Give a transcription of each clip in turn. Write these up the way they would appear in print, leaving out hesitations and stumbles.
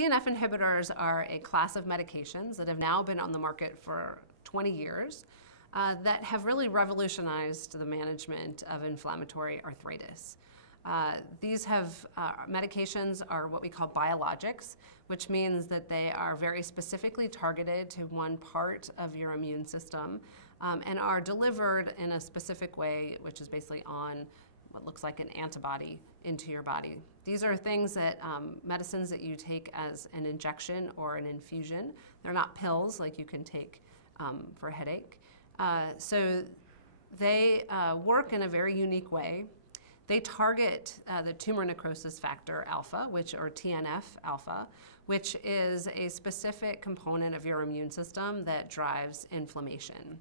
TNF inhibitors are a class of medications that have now been on the market for 20 years that have really revolutionized the management of inflammatory arthritis. These medications are what we call biologics, which means that they are very specifically targeted to one part of your immune system and are delivered in a specific way, which is basically on what looks like an antibody into your body. These are things that, medicines that you take as an injection or an infusion. They're not pills like you can take for a headache. So they work in a very unique way. They target the tumor necrosis factor alpha, or TNF alpha, which is a specific component of your immune system that drives inflammation.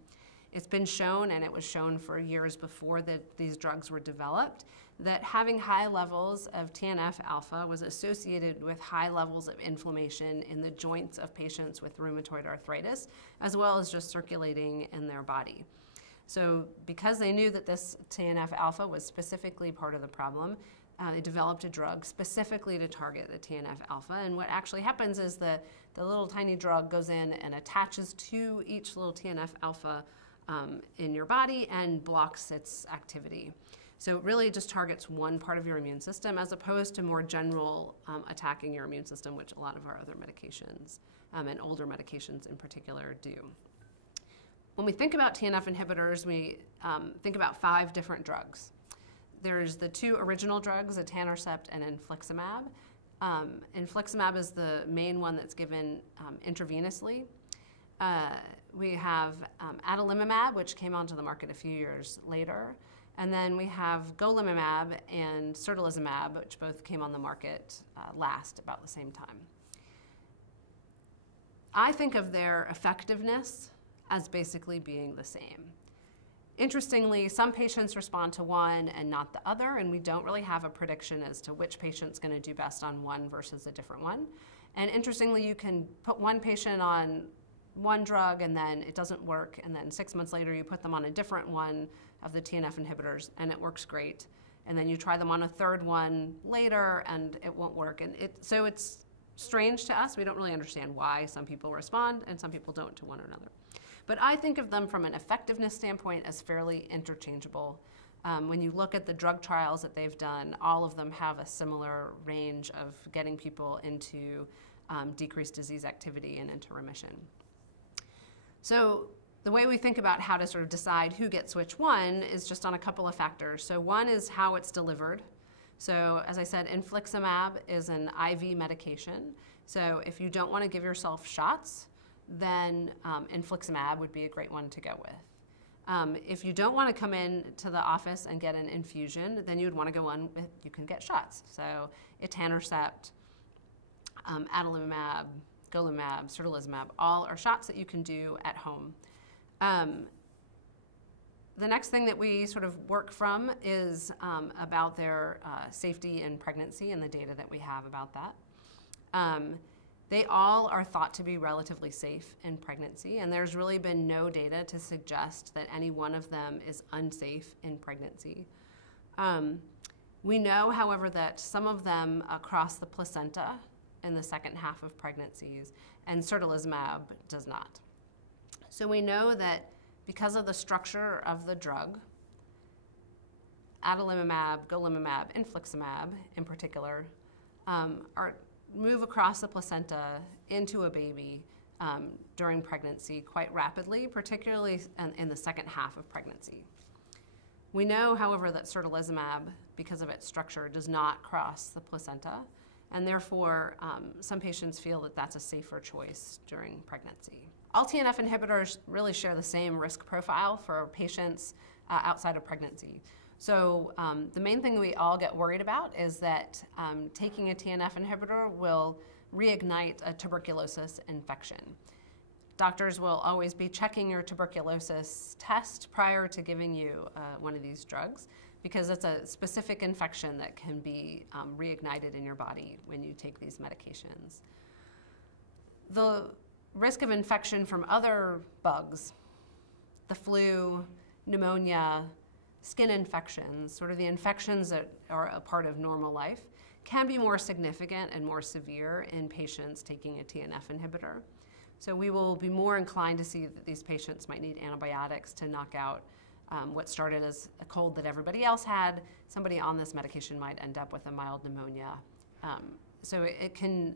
It's been shown, and it was shown for years before that these drugs were developed, that having high levels of TNF alpha was associated with high levels of inflammation in the joints of patients with rheumatoid arthritis, as well as just circulating in their body. So because they knew that this TNF alpha was specifically part of the problem, they developed a drug specifically to target the TNF alpha. And what actually happens is the little tiny drug goes in and attaches to each little TNF alpha in your body and blocks its activity. So it really just targets one part of your immune system as opposed to more general attacking your immune system, which a lot of our other medications and older medications in particular do. When we think about TNF inhibitors, we think about 5 different drugs. There's the 2 original drugs, etanercept and infliximab. Infliximab is the main one that's given intravenously. We have adalimumab, which came onto the market a few years later. And then we have golimumab and certolizumab, which both came on the market last about the same time. I think of their effectiveness as basically being the same. Interestingly, some patients respond to one and not the other, and we don't really have a prediction as to which patient's going to do best on one versus a different one. And interestingly, you can put one patient on one drug and then it doesn't work, and then 6 months later you put them on a different one of the TNF inhibitors and it works great. And then you try them on a third one later and it won't work. And so it's strange to us. We don't really understand why some people respond and some people don't to one another. But I think of them from an effectiveness standpoint as fairly interchangeable. When you look at the drug trials that they've done, all of them have a similar range of getting people into decreased disease activity and into remission. So the way we think about how to sort of decide who gets which one is just on a couple of factors. So one is how it's delivered. So as I said, infliximab is an IV medication. So if you don't want to give yourself shots, then infliximab would be a great one to go with. If you don't want to come in to the office and get an infusion, then you would want to go on with, you can get shots. So etanercept, adalimumab, golimumab, certolizumab, all are shots that you can do at home. The next thing that we sort of work from is about their safety in pregnancy and the data that we have about that. They all are thought to be relatively safe in pregnancy, and there's really been no data to suggest that any one of them is unsafe in pregnancy. We know, however, that some of them cross the placenta in the second half of pregnancies, and certolizumab does not. So we know that because of the structure of the drug, adalimumab, golimumab, infliximab in particular, move across the placenta into a baby during pregnancy quite rapidly, particularly in the second half of pregnancy. We know, however, that certolizumab, because of its structure, does not cross the placenta, and therefore some patients feel that that's a safer choice during pregnancy. All TNF inhibitors really share the same risk profile for patients outside of pregnancy. So the main thing we all get worried about is that taking a TNF inhibitor will reignite a tuberculosis infection. Doctors will always be checking your tuberculosis test prior to giving you one of these drugs, because it's a specific infection that can be reignited in your body when you take these medications. The risk of infection from other bugs, the flu, pneumonia, skin infections, sort of the infections that are a part of normal life, can be more significant and more severe in patients taking a TNF inhibitor. So we will be more inclined to see that these patients might need antibiotics to knock out what started as a cold that everybody else had. Somebody on this medication might end up with a mild pneumonia. So it can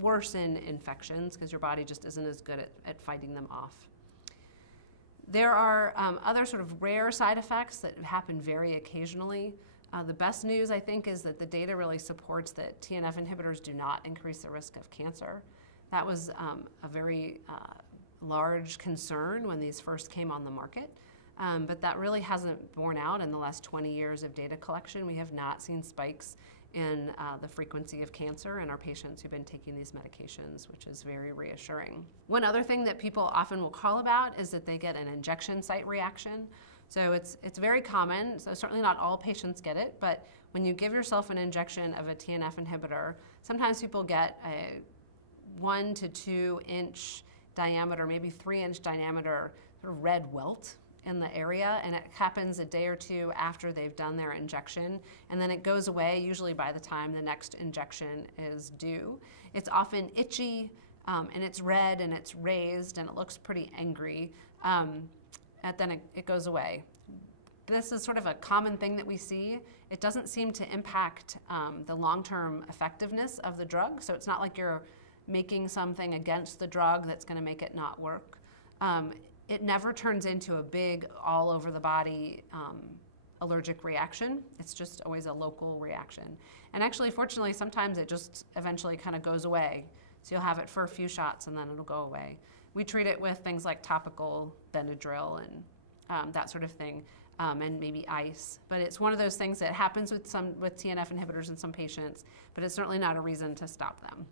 worsen infections because your body just isn't as good at fighting them off. There are other sort of rare side effects that happen very occasionally. The best news, I think, is that the data really supports that TNF inhibitors do not increase the risk of cancer. That was a very large concern when these first came on the market, but that really hasn't borne out in the last 20 years of data collection. We have not seen spikes in the frequency of cancer in our patients who've been taking these medications, which is very reassuring. One other thing that people often will call about is that they get an injection site reaction. So it's very common, so certainly not all patients get it, but when you give yourself an injection of a TNF inhibitor, sometimes people get a 1 to 2 inch diameter, maybe 3-inch diameter sort of red welt in the area, and it happens a day or two after they've done their injection, and then it goes away usually by the time the next injection is due. It's often itchy, and it's red, and it's raised, and it looks pretty angry, and then it goes away. This is sort of a common thing that we see. It doesn't seem to impact the long-term effectiveness of the drug, so it's not like you're making something against the drug that's going to make it not work. It never turns into a big, all over the body allergic reaction. It's just always a local reaction. And actually, fortunately, sometimes it just eventually kind of goes away. So you'll have it for a few shots and then it'll go away. We treat it with things like topical Benadryl and that sort of thing, and maybe ice. But it's one of those things that happens with TNF inhibitors in some patients, but it's certainly not a reason to stop them.